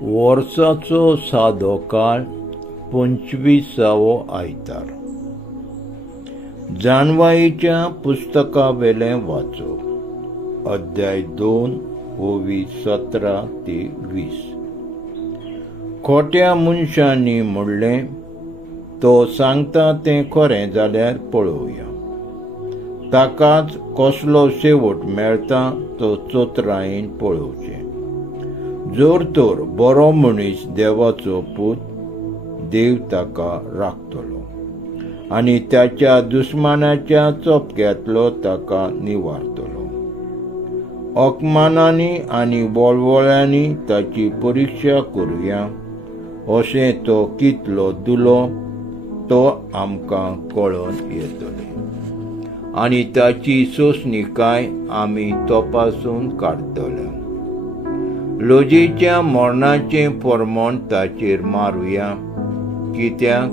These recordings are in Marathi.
वर्साचो सादो काळ 25वो आयतार. जानवाईच्या पुस्तकावेले वाचप. अध्याय 2 ओवी 17 ते 20. खोट्या मनशांनी म्हणलें, तो सांगता तें खरें जाल्यार पळोवया. ताकाच कसलो शेवट मेळटा तो चोत्रायेन पळोवचें. जोर तर बरो मनीस देवाचो पूत, देव ताका राखतलो आनी त्याच्या दुस्मानाच्या चोपक्यांतलो ताका निवारतलो. अकमानांनी आनी वळवळ्यांनी ताची परिक्षा करुया, अशें तो कितलो दुलो तो आमकां कळोन येतले, आनी ताची सोंसणीकाय आमी तपासून काडटले. लोजेच्या मरणाचें फर्मोण ताचेर मारुया, कित्याक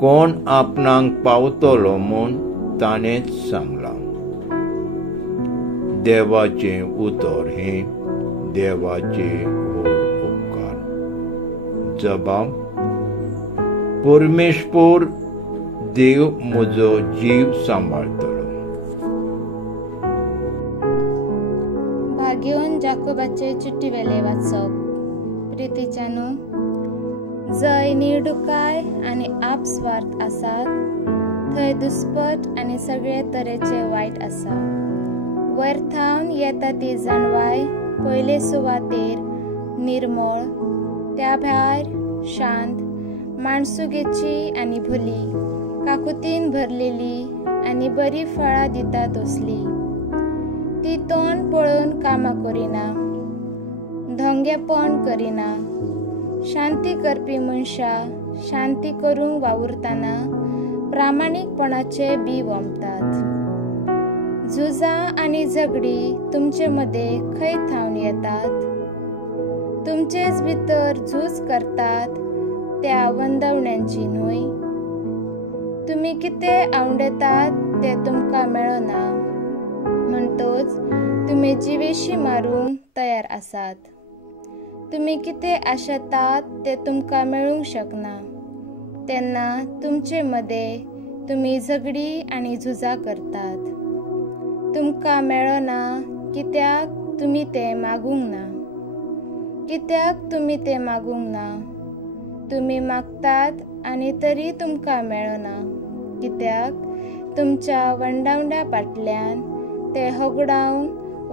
कोण आपणाक पावतलो म्हूण ताणेंच सांगलां. देवाचें उतर हें देवाचे व्हड उपकार. जबाब. परमेश्वर देव म्हजो जीव सांबाळतलो. भाग्योन जाकोबाचे चिठ्ठीवेले वाचप. प्रितीच्यानो, जंय निर्डुकाय आनी आपस्वार्थ आसात, थंय दुस्पट आनी सगळे तरेचे वायट आसा. वरथावन येता ती जानवाय पयले सुवातेर निर्मळ, त्या भायर शांत, माणसुगेची आनी भली, काकुतीन भरलेली आनी बरी फळां दिता तसली. ती तोंड पळोवन कामां करिना, धोंगेपण करिना. शांती करपी मनशा शांती करूंक वावुरतना प्रामाणीकपणाचे बी वमतात. झुजां आनी झगडी तुमचे मदें खंय थावन येतात. तुमचेच भितर झूज करतात त्या वंदवण्यांची न्हय. तुमी कितें आवडटात तें तुमकां मेळना, म्हणटच तुमी जिवेशी मारूंक तयार आसात. तुमी कितें आशेतात तें तुमकां मेळूंक शकना, तेन्ना तुमचे मदें तुमी झगडी आनी झुजां करतात. तुमकां मेळना कित्याक तुमी तें मागूंक ना. कित्याक तुमी तें मागूंक ना? तुमी मागतात आनी तरी तुमकां मेळना, कित्याक तुमच्या वंडावंड्या फाटल्यान ते होगडावन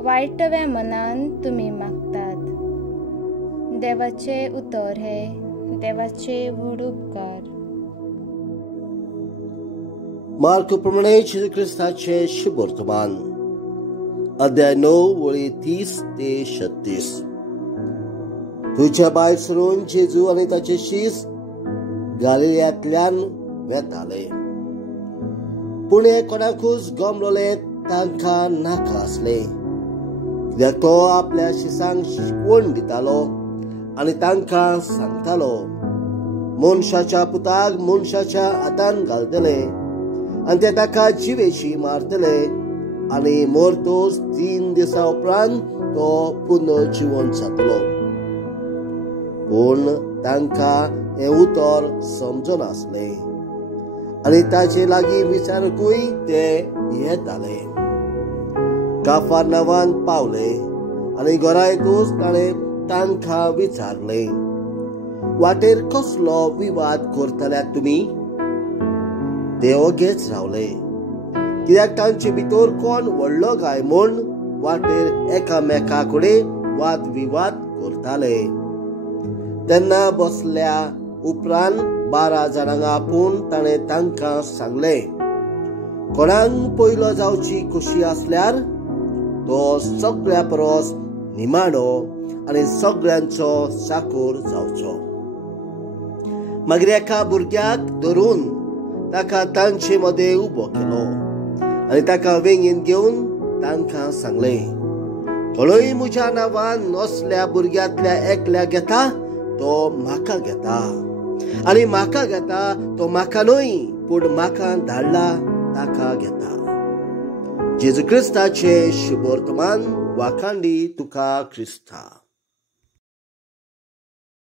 वायटव्या मनान तुमी मागतात. देवाचे उतर हे देवाचे व्हड उपकार. मार्क प्रमाणे येशू ख्रिस्ताचे शुभ वर्तमान. अध्याय 9 वळी 30 ते 36. थंयच्या भायर सरून जेजू आनी ताचे शीस गालिल्यांतल्यान वेताले. पूण हे कोणाकूच गमलोले तांकां नाका आसले, कित्याक तो आपल्या शिसांक शिकवण दितालो आनी तांकां सांगतालो, मनशाच्या पुताक मनशाच्या हातान घालतले आनी ते ताका जिवेशी मारतले आनी मरतोच 3 दिसा उपरांत तो पुनर्जीवन जातलो. पूण तांकां हें उतर समजनासलें आनी ताचे लागीं विचारकूय ते येताले. काफारनावांत पावले आनी घरा येतूच ताणें तांकां विचारलें, वाटेर कसलो विवाद करतल्यात तुमी? ते ओगेच रावले, कित्याक तांचे भितर कोण व्हडलो काय म्हूण वाटेर एकामेका कडेन वाद विवाद करताले. तेन्ना बसल्या उपरांत 12 जाणांक आपूण ताणें तांकां सांगलें, कोणाक पयलो जावची खोशी आसल्यार तो सगळ्या परस निमाणो आनी सगळ्यांचो चाकर जावचो. मागीर एका भुरग्याक धरून ताका तांचे मदें उबो केलो आनी ताका वेंगेन घेवन तांकां सांगलें, कोणूय म्हज्या नांवान असल्या भुरग्यांतल्या एकल्याक घेता तो म्हाका घेता, आनी म्हाका घेता तो म्हाका न्हय पूण म्हाका धाडला ताका घेता. जेजू ख्रिस्ताचे शुभ वर्तमान. वाखांडी तुका ख्रिस्ता.